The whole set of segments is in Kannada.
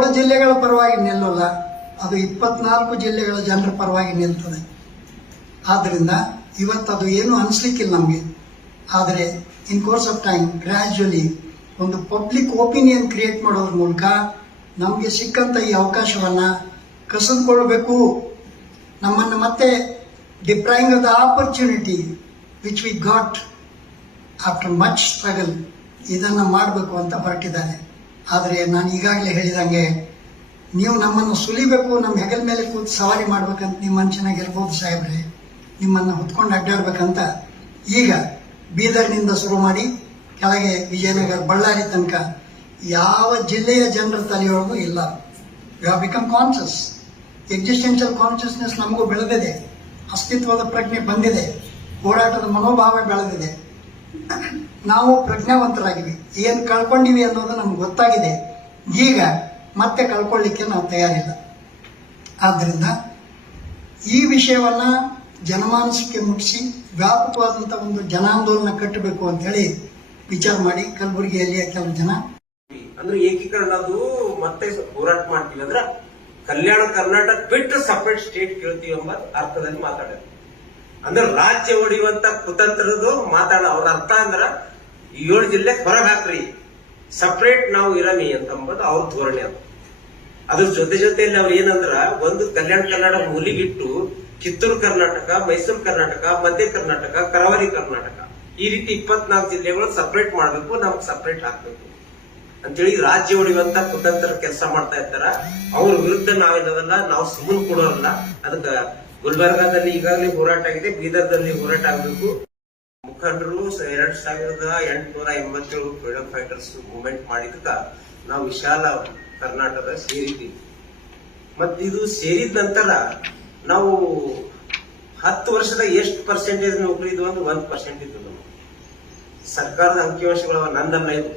ಏಳು ಜಿಲ್ಲೆಗಳ ಪರವಾಗಿ ನಿಲ್ಲಲ್ಲ, ಅದು ಇಪ್ಪತ್ನಾಲ್ಕು ಜಿಲ್ಲೆಗಳ ಜನರ ಪರವಾಗಿ ನಿಲ್ತದೆ. ಆದ್ದರಿಂದ ಇವತ್ತು ಅದು ಏನು ಅನಿಸ್ಲಿಕ್ಕಿಲ್ಲ ನಮಗೆ. ಆದರೆ in course of time gradually ಒಂದು ಪಬ್ಲಿಕ್ ಒಪಿನಿಯನ್ ಕ್ರಿಯೇಟ್ ಮಾಡೋದ್ರ ಮೂಲಕ ನಮಗೆ ಸಿಕ್ಕಂತ ಈ ಅವಕಾಶವನ್ನು ಕಸಿದುಕೊಳ್ಬೇಕು. ನಮ್ಮನ್ನು ಮತ್ತೆ depriving the opportunity which we got after much struggle ಇದನ್ನು ಮಾಡಬೇಕು ಅಂತ ಹೊರಟಿದ್ದಾರೆ. ಆದರೆ ನಾನು ಈಗಾಗಲೇ ಹೇಳಿದಂಗೆ, ನೀವು ನಮ್ಮನ್ನು ಸುಲಿಬೇಕು, ನಮ್ಮ ಹೆಗಲ ಮೇಲೆ ಕೂತು ಸವಾರಿ ಮಾಡ್ಬೇಕಂತ ನಿಮ್ಮ ಮನುಷ್ಯನಾಗಿರ್ಬೋದು ಸಾಹೇಬ್ರೆ. ನಿಮ್ಮನ್ನು ಹೊತ್ಕೊಂಡು ಅಡ್ಡಾಡ್ಬೇಕಂತ ಈಗ ಬೀದರ್ನಿಂದ ಶುರು ಮಾಡಿ ಕೆಳಗೆ ವಿಜಯನಗರ, ಬಳ್ಳಾರಿ ತನಕ ಯಾವ ಜಿಲ್ಲೆಯ ಜನರ ತಲೆಯೊಳಗೂ ಇಲ್ಲ. You have become conscious existential consciousness ನಮಗೂ ಬೆಳೆದಿದೆ. ಅಸ್ತಿತ್ವದ ಪ್ರಜ್ಞೆ ಬಂದಿದೆ. ಹೋರಾಟದ ಮನೋಭಾವ ಬೆಳೆದಿದೆ. ನಾವು ಪ್ರಜ್ಞಾವಂತರಾಗಿವಿ. ಏನು ಕಳ್ಕೊಂಡಿವಿ ಅನ್ನೋದು ನಮ್ಗೆ ಗೊತ್ತಾಗಿದೆ. ಈಗ ಮತ್ತೆ ಕಳ್ಕೊಳ್ಳಿಕ್ಕೆ ನಾವು ತಯಾರಿಲ್ಲ. ಆದ್ದರಿಂದ ಈ ವಿಷಯವನ್ನ ಜನಮಾನಸಕ್ಕೆ ಮುಟ್ಟಿಸಿ ವ್ಯಾಪಕವಾದಂಥ ಒಂದು ಜನಾಂದೋಲನ ಕಟ್ಟಬೇಕು ಅಂತ ಹೇಳಿ ವಿಚಾರ ಮಾಡಿ ಕಲಬುರಗಿಯಲ್ಲಿ ಕೆಲವು ಜನ. ಅಂದ್ರೆ ಏಕೀಕರಣ ಅದು ಮತ್ತೆ ಹೋರಾಟ ಮಾಡ್ತೀವಿ ಅಂದ್ರೆ ಕಲ್ಯಾಣ ಕರ್ನಾಟಕ ಬಿಟ್ಟು ಸಪರೇಟ್ ಸ್ಟೇಟ್ ಕೇಳ್ತೀವಿ ಎಂಬ ಅರ್ಥದಲ್ಲಿ ಮಾತಾಡೋದು. ಅಂದ್ರೆ ರಾಜ್ಯ ಹೊಡೆಯುವಂತ ಕುತಂತ್ರದ್ದು ಮಾತಾಡ ಅವ್ರ ಅರ್ಥ ಅಂದ್ರ ಏಳು ಜಿಲ್ಲೆ ಹೊರಗೆ ಹಾಕ್ರಿ. ಸಪ್ರೇಟ್ ನಾವು ಇರಮಿ ಅಂತ ಅಂಬುದು ಅವ್ರ ಧೋರಣೆ ಅದು. ಅದ್ರ ಜೊತೆ ಜೊತೆಯಲ್ಲಿ ಅವ್ರು ಏನಂದ್ರ ಒಂದು ಕಲ್ಯಾಣ ಕರ್ನಾಟಕ ಮೂಲಿಗಿಟ್ಟು ಕಿತ್ತೂರು ಕರ್ನಾಟಕ, ಮೈಸೂರು ಕರ್ನಾಟಕ, ಮಧ್ಯ ಕರ್ನಾಟಕ, ಕರಾವಳಿ ಕರ್ನಾಟಕ. ಈ ರೀತಿ ಇಪ್ಪತ್ನಾಲ್ಕು ಜಿಲ್ಲೆಗಳು ಸಪ್ರೇಟ್ ಮಾಡಬೇಕು, ನಮ್ಗೆ ಸಪ್ರೇಟ್ ಹಾಕ್ಬೇಕು. ಅಂತೇಳಿ ರಾಜ್ಯ ಹೊಡೆಯುವಂತ ಕುತಂತ್ರ ಕೆಲಸ ಮಾಡ್ತಾ ಇರ್ತಾರ. ಅವ್ರ ವಿರುದ್ಧ ನಾವೇನದಲ್ಲ ನಾವು ಸುಮ್ಮನೆ ಕೊಡೋರಲ್ಲ. ಅದಕ್ಕ ಗುಲ್ಬರ್ಗಾದಲ್ಲಿ ಈಗಾಗಲೇ ಹೋರಾಟ ಆಗಿದೆ. ಬೀದರ್ದಲ್ಲಿ ಹೋರಾಟ ಆಗಬೇಕು. ಮುಖಂಡರು ಎರಡ್ ಸಾವಿರದ ಎಂಟುನೂರ ಎಂಬತ್ತೇಳು ಫ್ರೀಡಂ ಫೈಟರ್ಸ್ ಮೂವ್ಮೆಂಟ್ ಮಾಡಿದಕ್ಕ ನಾವು ವಿಶಾಲ ಕರ್ನಾಟಕ ಸೇರಿದ್ದೀವಿ. ಮತ್ತೆ ಇದು ಸೇರಿದ ನಂತರ ನಾವು ಹತ್ತು ವರ್ಷದ ಎಷ್ಟು ಪರ್ಸೆಂಟೇಜ್ ನೌಕರಿ ಇದು ಅಂದ್ರೆ ಒಂದು ಪರ್ಸೆಂಟ್ ಇದ್ದು ನಾವು ಸರ್ಕಾರದ ಅಂಕಿಅಂಶಗಳು ನಂದಲ್ಲ ಇದು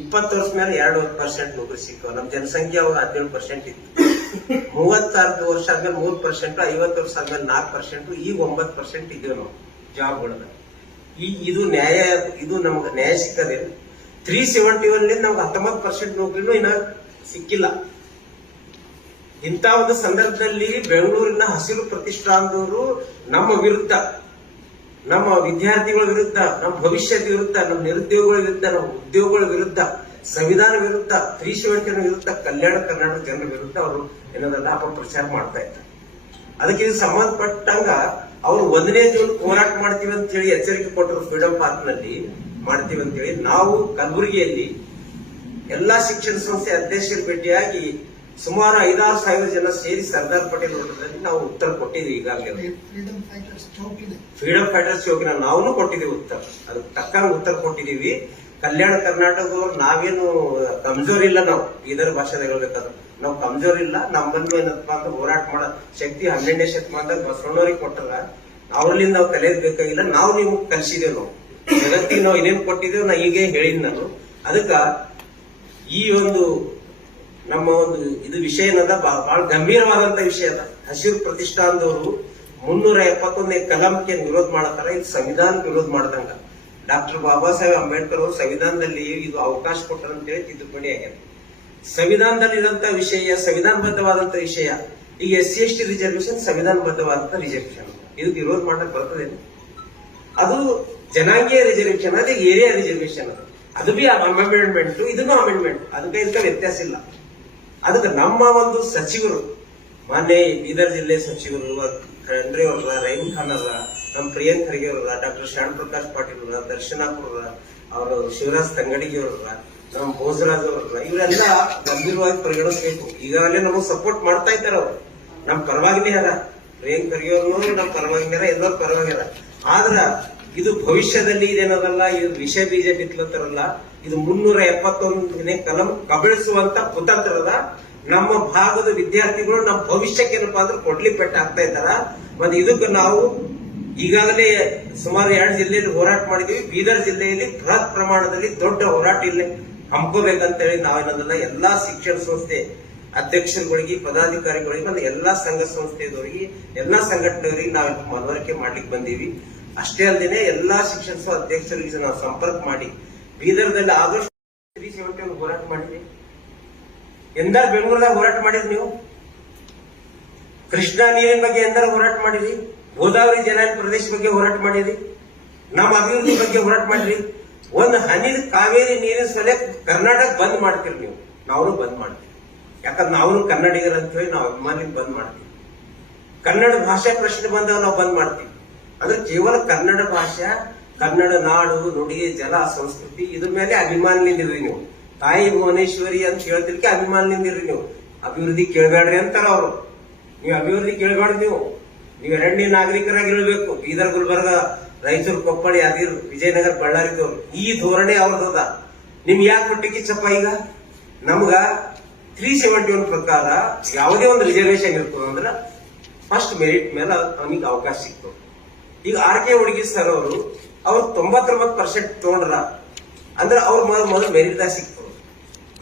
ಇಪ್ಪತ್ತು ವರ್ಷ ಮೇಲೆ ಎರಡು ಪರ್ಸೆಂಟ್ ನೌಕರಿ ಸಿಕ್ಕವ. ನಮ್ಮ ಜನಸಂಖ್ಯೆ ಅವಾಗ ಹದಿನೇಳು ಪರ್ಸೆಂಟ್ ಇತ್ತು. ಮೂವತ್ತಾರು ವರ್ಷ ಆದ್ಮೇಲೆ ಮೂರ್ ಪರ್ಸೆಂಟ್ ಐವತ್ತು ವರ್ಷ ಆದ್ಮೇಲೆ ನಾಲ್ಕು ಪರ್ಸೆಂಟ್ ಈಗ ಒಂಬತ್ತು ಪರ್ಸೆಂಟ್ ಇದ್ದೇವೆ ನಾವು ಜಾಬ್ಗಳದ ಈ, ಇದು ನ್ಯಾಯ, ಇದು ನಮ್ಗೆ ನ್ಯಾಯ ಸಿಕ್ಕದೆ ತ್ರೀ ಸೆವೆಂಟಿ ಒನ್ ನಮ್ಗೆ ಹತ್ತೊಂಬತ್ತು ಪರ್ಸೆಂಟ್ ನೌಕರಿನೂ ಇನ್ನ ಸಿಕ್ಕಿಲ್ಲ. ಇಂಥ ಒಂದು ಸಂದರ್ಭದಲ್ಲಿ ಬೆಂಗಳೂರಿನ ಹಸಿರು ಪ್ರತಿಷ್ಠಾನದವರು ನಮ್ಮ ವಿರುದ್ಧ, ನಮ್ಮ ವಿದ್ಯಾರ್ಥಿಗಳ ವಿರುದ್ಧ, ನಮ್ಮ ಭವಿಷ್ಯದ ವಿರುದ್ಧ, ನಮ್ಮ ನಿರುದ್ಯೋಗಗಳ ವಿರುದ್ಧ, ನಮ್ಮ ಉದ್ಯೋಗಗಳ ವಿರುದ್ಧ ಸಂವಿಧಾನ ವಿರುದ್ಧ ತ್ರೀ ಸೆವೆಂಟಿನ ವಿರುದ್ಧ ಕಲ್ಯಾಣ ಕರ್ನಾಟಕ ಜನರ ವಿರುದ್ಧ ಅವರು ಏನದಲ್ಲ ಪ್ರಚಾರ ಮಾಡ್ತಾ ಇದ್ದಾರೆ. ಅದಕ್ಕೆ ಇದು ಸಂಬಂಧಪಟ್ಟಂಗ ಅವರು ಒಂದನೇ ಜೂನ್ ಹೋರಾಟ ಮಾಡ್ತೀವಿ ಅಂತ ಹೇಳಿ ಎಚ್ಚರಿಕೆ ಕೊಟ್ಟರು ಫ್ರೀಡಂ ಪಾರ್ಕ್ನಲ್ಲಿ ಮಾಡ್ತೀವಿ ಅಂತ ಹೇಳಿ ನಾವು ಕಲಬುರಗಿಯಲ್ಲಿ ಎಲ್ಲಾ ಶಿಕ್ಷಣ ಸಂಸ್ಥೆ ಅಧ್ಯಕ್ಷರ ಭೇಟಿಯಾಗಿ ಸುಮಾರು ಐದಾರು ಸಾವಿರ ಜನ ಸೇರಿ ಸರ್ದಾರ್ ಪಟೇಲ್ ಹೋಟೆಲ್ನಲ್ಲಿ ನಾವು ಉತ್ತರ ಕೊಟ್ಟಿದ್ದೀವಿ ಈಗಾಗಲೇ. Freedom fighters chowk freedom fighters ಯೋಗಿನ ನಾವು ಕೊಟ್ಟಿದ್ದೀವಿ ಉತ್ತರ. ಅದಕ್ಕೆ ತಕ್ಕ ಉತ್ತರ ಕೊಟ್ಟಿದ್ದೀವಿ. ಕಲ್ಯಾಣ ಕರ್ನಾಟಕದವ್ರು ನಾವೇನು ಕಮ್ಜೋರ್ ಇಲ್ಲ ನಾವು ಇದರ ಭಾಷೆದಾಗ ಹೇಳ್ಬೇಕಾದ್ರೆ. ನಾವು ಕಮ್ಜೋರ್ ಇಲ್ಲ ನಮ್ಮನ್ನು ಏನಪ್ಪ ಅಂತ ಹೋರಾಟ ಮಾಡೋ, ಶಕ್ತಿ ಹನ್ನೆರಡನೇ ಶತಮಾನದಾಗ ಬಸವಣ್ಣವ್ರಿಗೆ ಕೊಟ್ಟಲ್ಲ ಅವ್ರಲ್ಲಿ ನಾವು ಕಲಿಯೋದ್ ಬೇಕಾಗಿಲ್ಲ, ನಾವು ನಿಮ್ಗೆ ಕಲ್ಸಿದೇವ್ ನಾವು. ಜಗತ್ತಿಗೆ ನಾವು ಏನೇನ್ ಕೊಟ್ಟಿದ್ದೇವೆ ನಾ ಹೀಗೆ ಹೇಳಿದ್ ನಾನು. ಅದಕ್ಕ ಈ ಒಂದು ನಮ್ಮ ಒಂದು ಇದು ವಿಷಯ ಏನದ ಬಹಳ ಗಂಭೀರವಾದಂತ ವಿಷಯ ಅದ. ಹಸಿರು ಪ್ರತಿಷ್ಠಾನದವರು ಮುನ್ನೂರ ಎಪ್ಪತ್ತೊಂದನೇ ಕಲಂಕ್ಕೆ ವಿರೋಧ ಮಾಡತಾರ, ಇದು ಸಂವಿಧಾನಕ್ಕೆ ವಿರೋಧ ಮಾಡ್ದಂಗ. ಡಾಕ್ಟರ್ ಬಾಬಾ ಸಾಹೇಬ್ ಅಂಬೇಡ್ಕರ್ ಅವರು ಸಂವಿಧಾನದಲ್ಲಿ ಇದು ಅವಕಾಶ ಕೊಟ್ಟರಂತೇಳಿ ತಿದ್ದುಪಡಿ ಆಗ್ಯದ. ಸಂವಿಧಾನದಲ್ಲಿ ವಿಷಯ, ಸಂವಿಧಾನಬದ್ಧವಾದಂತ ವಿಷಯ, ಈ S C, S T reservation ಸಂವಿಧಾನಬದ್ಧವಾದಂತ reservation ಇದಕ್ಕೆ ವಿರೋಧ ಮಾಡಕ್ ಬರ್ತದೆ. ಅದು ಜನಾಂಗೀಯ ರಿಸರ್ವೇಶನ್ ಅದು ಏರಿಯಾ ರಿಸರ್ವೇಶನ್ ಅದು ಅದು ಬಿ ಅಮೆಂಡ್ಮೆಂಟ್ ಇದನ್ನು ಅಮೆಂಡ್ಮೆಂಟ್ ಅದಕ್ಕೆ ಇದಕ್ಕೆ ವ್ಯತ್ಯಾಸ ಇಲ್ಲ. ಅದಕ್ಕೆ ನಮ್ಮ ಒಂದು ಸಚಿವರು, ಮಾನ್ಯ ಬೀದರ್ ಜಿಲ್ಲೆ ಸಚಿವರು ಖಂಡ್ರೆ ಅವರ ರೈನ್ ಖಾನ್ ಅವರ ನಮ್ಮ ಪ್ರಿಯಾಂಕ್ ಖರ್ಗೆ ಅವರ ಡಾಕ್ಟರ್ ಶ್ಯಾಮ್ ಪ್ರಕಾಶ್ ಪಾಟೀಲ್ ಅವರ ದರ್ಶನಾಪುರ ಅವರು ಶಿವರಾಜ್ ತಂಗಡಿಗೆ ಅವರ ನಮ್ಮ ಭೋಜರಾಜ್ ಅವರ ಇವರೆಲ್ಲ ಗಂಭೀರವಾಗಿ ಪರಿಗಣಿಸಬೇಕು. ಈಗಾಗಲೇ ನಮಗೆ ಸಪೋರ್ಟ್ ಮಾಡ್ತಾ ಇದ್ದಾರೆ ಅವರು. ನಮ್ ಪರವಾಗಿನೇ ಅಲ್ಲ. ಪ್ರಿಯಾಂಕ್ ಖರ್ಗೆ ಅವ್ರನ್ನೂ ನಮ್ ಪರವಾಗಿನಾರ ಎಲ್ಲರೂ ಪರವಾಗಿಲ್ಲ ಆದ್ರ ಇದು ಭವಿಷ್ಯದಲ್ಲಿ ಇದೇನದಲ್ಲ, ಇದು ವಿಷ ಬೀಜ ಬಿತ್ತಲತ್ತಾರಲ್ಲ ಇದು ಮುನ್ನೂರ ಎಪ್ಪತ್ತೊಂದನೇ ಕಲಂ ಕಬಳಿಸುವಂತ ಕುತಂತ್ರದ ನಮ್ಮ ಭಾಗದ ವಿದ್ಯಾರ್ಥಿಗಳು ನಮ್ಮ ಭವಿಷ್ಯಕ್ಕೆ ಏನಪ್ಪಾ ಅಂದ್ರೆ ಕೊಡ್ಲಿ ಪೆಟ್ಟ ಆಗ್ತಾ ಇದ್ದಾರ? ಮತ್ತೆ ಇದಕ್ಕೆ ನಾವು ಈಗಾಗಲೇ ಸುಮಾರು ಎರಡು ಜಿಲ್ಲೆಯಲ್ಲಿ ಹೋರಾಟ ಮಾಡಿದೀವಿ ಬೀದರ್ ಜಿಲ್ಲೆಯಲ್ಲಿ ಬೃಹತ್ ಪ್ರಮಾಣದಲ್ಲಿ ದೊಡ್ಡ ಹೋರಾಟ ಇಲ್ಲಿ ಹಮ್ಕೋಬೇಕಂತ ಹೇಳಿ ನಾವೇನದಲ್ಲ ಎಲ್ಲಾ ಶಿಕ್ಷಣ ಸಂಸ್ಥೆ ಅಧ್ಯಕ್ಷರುಗಳಿಗೆ, ಪದಾಧಿಕಾರಿಗಳಿಗೆ, ಮತ್ತೆ ಎಲ್ಲಾ ಸಂಘ ಸಂಸ್ಥೆದವರಿಗೆ, ಎಲ್ಲಾ ಸಂಘಟನೆಯವರಿಗೆ ನಾವು ಮನವರಿಕೆ ಮಾಡ್ಲಿಕ್ಕೆ ಬಂದೀವಿ. ಅಷ್ಟೇ ಅಲ್ಲದೆ ಎಲ್ಲಾ ಶಿಕ್ಷಣ ಸಂಸ್ಥೆ ಅಧ್ಯಕ್ಷರಿಗೆ ನಾವು ಸಂಪರ್ಕ ಮಾಡಿ, ಬೀದರ್ದಲ್ಲಿ ಆದಷ್ಟು ಹೋರಾಟ ಮಾಡಿದ್ವಿ. ಎಂದಾರು ಬೆಂಗಳೂರದಾಗ ಹೋರಾಟ ಮಾಡಿದ್ರಿ ನೀವು? ಕೃಷ್ಣಾ ನೀರಿನ ಬಗ್ಗೆ ಎಂದಾರು ಹೋರಾಟ ಮಾಡಿರಿ ಗೋದಾವರಿ ಜಲಾನ ಪ್ರದೇಶ ಬಗ್ಗೆ ಹೋರಾಟ ಮಾಡಿರಿ ನಮ್ಮ ಅಭಿವೃದ್ಧಿ ಬಗ್ಗೆ ಹೋರಾಟ ಮಾಡಿರಿ ಒಂದು ಹನಿ ಕಾವೇರಿ ನೀರಿನ ಸಲಹೆ ಕರ್ನಾಟಕ ಬಂದ್ ಮಾಡ್ತೀರಿ ನೀವು. ನಾವು ಬಂದ್ ಮಾಡ್ತೀವಿ. ಯಾಕಂದ್ರೆ ನಾವು ಕನ್ನಡಿಗರು ಅಂತ ಹೇಳಿ ನಾವು ಅಭಿಮಾನಿ ಬಂದ್ ಮಾಡ್ತೀವಿ. ಕನ್ನಡ ಭಾಷೆ ಪ್ರಶ್ನೆ ಬಂದಾಗ ನಾವು ಬಂದ್ ಮಾಡ್ತೀವಿ. ಅಂದ್ರೆ ಕೇವಲ ಕನ್ನಡ ಭಾಷೆ, ಕನ್ನಡ ನಾಡು ನುಡಿ ಜಲ, ಸಂಸ್ಕೃತಿ ಇದ್ರ ಮೇಲೆ ಅಭಿಮಾನದಿಂದಿರಿ ನೀವು. ತಾಯಿ ಭುವನೇಶ್ವರಿ ಅಂತ ಹೇಳ್ತಿರ್ಕೆ ಅಭಿಮಾನದಿಂದಿರಿ ನೀವು. ಅಭಿವೃದ್ಧಿ ಕೇಳಬೇಡ್ರಿ ಅಂತಾರ ಅವರು. ನೀವು ಅಭಿವೃದ್ಧಿ ಕೇಳಬೇಡ್ರಿ ನೀವು. ನೀವು ಎರಡನೇ ನಾಗರಿಕರಾಗಿರಬೇಕು. ಬೀದರ್ ಗುಲ್ಬರ್ಗ ರಾಯಚೂರು ಕೊಪ್ಪಳಿ ಯಾದಗಿರಿ ವಿಜಯನಗರ ಬಳ್ಳಾರಿದವ್ರು ಈ ಧೋರಣೆ ಅವ್ರದ್ದ ನಿಮ್ ಯಾಕೆ ಹುಟ್ಟಿಗೆ ಚಪ್ಪ ಈಗ? ನಮ್ಗ ತ್ರೀ ಸೆವೆಂಟಿ ಒನ್ ಪ್ರಕಾರ ಯಾವುದೇ ಒಂದು ರಿಸರ್ವೇಶನ್ ಇರ್ತದ ಅಂದ್ರೆ ಫಸ್ಟ್ ಮೆರಿಟ್ ಮೇಲೆ ಅವನಿಗೆ ಅವಕಾಶ ಸಿಕ್ತು ಈಗ ಆರ್ ಕೆ ಹುಡುಗಿ ಸರ್ ಅವರು, ಅವ್ರು ತೊಂಬತ್ತೊಂಬತ್ತು ಪರ್ಸೆಂಟ್ ತಗೊಂಡ್ರ ಅಂದ್ರೆ ಅವ್ರ ಮೊದಲು ಮೊದಲು ಮೆರಿಟ್ ಸಿಕ್ತು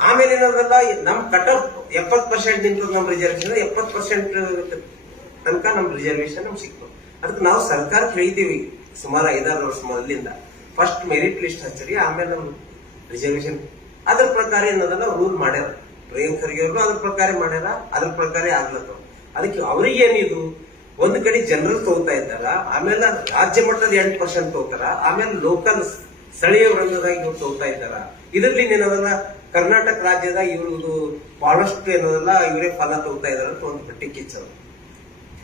ಆಮೇಲೆ ಏನಾದ್ರಲ್ಲ ನಮ್ ಕಟ್ ಆಫ್ ಎಪ್ಪತ್ ಪರ್ಸೆಂಟ್ ನಿಂತದ ನಮ್ ರಿಸರ್ವೇಶನ್ ಎಪ್ಪತ್ ಪರ್ಸೆಂಟ್ ತನಕ ನಮ್ ರಿಸರ್ವೇಶನ್ ನಮ್ಗೆ ಸಿಕ್ತು. ಅದಕ್ಕೆ ನಾವು ಸರ್ಕಾರಕ್ಕೆ ಹೇಳಿದೀವಿ ಸುಮಾರು ಐದಾರು ವರ್ಷ ಮೊದಲಿಂದ. ಫಸ್ಟ್ ಮೆರಿಟ್ ಲಿಸ್ಟ್ ಹಚ್ಚರಿ, ಆಮೇಲೆ ನಮ್ ರಿಸರ್ವೇಶನ್ ಅದ್ರ ಪ್ರಕಾರ ಏನದಲ್ಲ ರೂಲ್ ಮಾಡ್ಯಾರ. ಪ್ರೇಮ್ ಖರ್ಗೆ ಅದ್ರ ಪ್ರಕಾರ ಮಾಡ್ಯಾರ, ಅದ್ರ ಪ್ರಕಾರ ಆಗ್ಲತ್ತವ. ಅದಕ್ಕೆ ಅವ್ರಿಗೆ ಏನಿದು ಒಂದ್ ಕಡೆ ಜನರಲ್ ತಗೋತಾ ಇದ್ದಾರ ಆಮೇಲೆ ರಾಜ್ಯ ಮಟ್ಟದ ಎಂಟು ಪರ್ಸೆಂಟ್ ತಗೋತಾರ, ಆಮೇಲೆ ಲೋಕಲ್ ಸ್ಥಳೀಯ ರಂಗದಾಗ ಇವ್ರು ತಗೋತಾ ಇದ್ದಾರ. ಇದ್ರಲ್ಲಿ ಏನದಲ್ಲ, ಕರ್ನಾಟಕ ರಾಜ್ಯದಾಗ ಇವ್ರದ್ದು ಬಹಳಷ್ಟು ಏನದಲ್ಲ, ಇವರೇ ಫಲ ತಗೋತಾ ಇದಾರ ಅಂತ ಒಂದು ಪಟ್ಟಿ ಕಿಚ್ಚರು.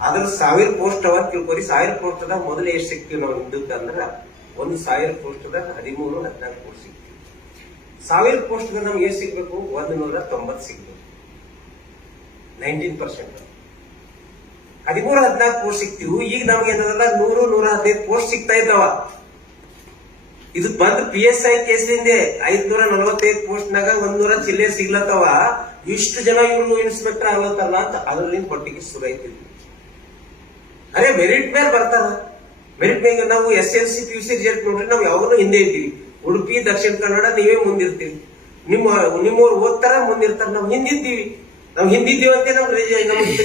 ಅದ್ರ ಸಾವಿರ ಪೋಸ್ಟ್ ಅವ ಅಂತ ತಿಳ್ಕೊರಿ. ಸಾವಿರ ಪೋಸ್ಟ್ ಅದ ಮೊದಲು ಎಷ್ಟು ಸಿಕ್ತೀವಿ ನಾವು ಹಿಂದಕ್ಕೆ ಅಂದ್ರ ಒಂದು ಸಾವಿರ ಪೋಸ್ಟ್ ಅದ ಹದಿಮೂರು, ಹದಿನಾಲ್ಕು ಪೋಸ್ಟ್ ಸಿಕ್ತಿವಿ ಸಾವಿರ ಪೋಸ್ಟ್ ನಮ್ಗೆ ಎಷ್ಟು ಸಿಗ್ಬೇಕು? ಒಂದು ನೂರ ತೊಂಬತ್ತು ಸಿಗ್ಬೇಕು. Nineteen percent. ಹದಿಮೂರು, ಹದಿನಾಲ್ಕು ಪೋಸ್ಟ್ ಸಿಗ್ತೀವಿ ಈಗ ನಮ್ಗೆ ಏನದಲ್ಲ ನೂರು, ನೂರ ಹದಿನೈದು ಪೋಸ್ಟ್ ಸಿಗ್ತಾ ಇದ್ದಾವ. ಇದು ಬಂದ್ ಪಿ ಎಸ್ ಐ ಕೇಸಿಂದ ಐದ್ನೂರ ನಲವತ್ತೈದು ಪೋಸ್ಟ್ ನಾಗ ಒಂದೂರ ಜಿಲ್ಲೆ ಸಿಗ್ಲತ್ತವ. ಇಷ್ಟು ಜನ ಇವ್ರು ಇನ್ಸ್ಪೆಕ್ಟರ್ ಆಗ್ಲತ್ತಲ್ಲ ಅಂತ ಅದ್ರಲ್ಲಿ ಪಟ್ಟಿಗೆ ಶುರು ಅರೆ ಮೆರಿಟ್ ಮೇಲೆ ಬರ್ತಾರ ಮೆರಿಟ್ ಮೇಲೆ ನಾವು S L C P U C result ನೋಡ್ರಿ ನಾವು ಯಾವಾಗಲೂ ಹಿಂದೆ ಇದ್ದೀವಿ. ಉಡುಪಿ, ದಕ್ಷಿಣ ಕನ್ನಡ ನೀವೇ ಮುಂದಿರ್ತೀವಿ ನಿಮ್ಮ, ನಿಮ್ಮವ್ರು ಓದ್ತಾರ, ಮುಂದಿರ್ತಾರ. ನಾವು ಹಿಂದಿದ್ದೀವಿ. ನಾವು ಹಿಂದಿದ್ದೀವಿ ಅಂತ ರಿಜ- ನಮ್ಗೆ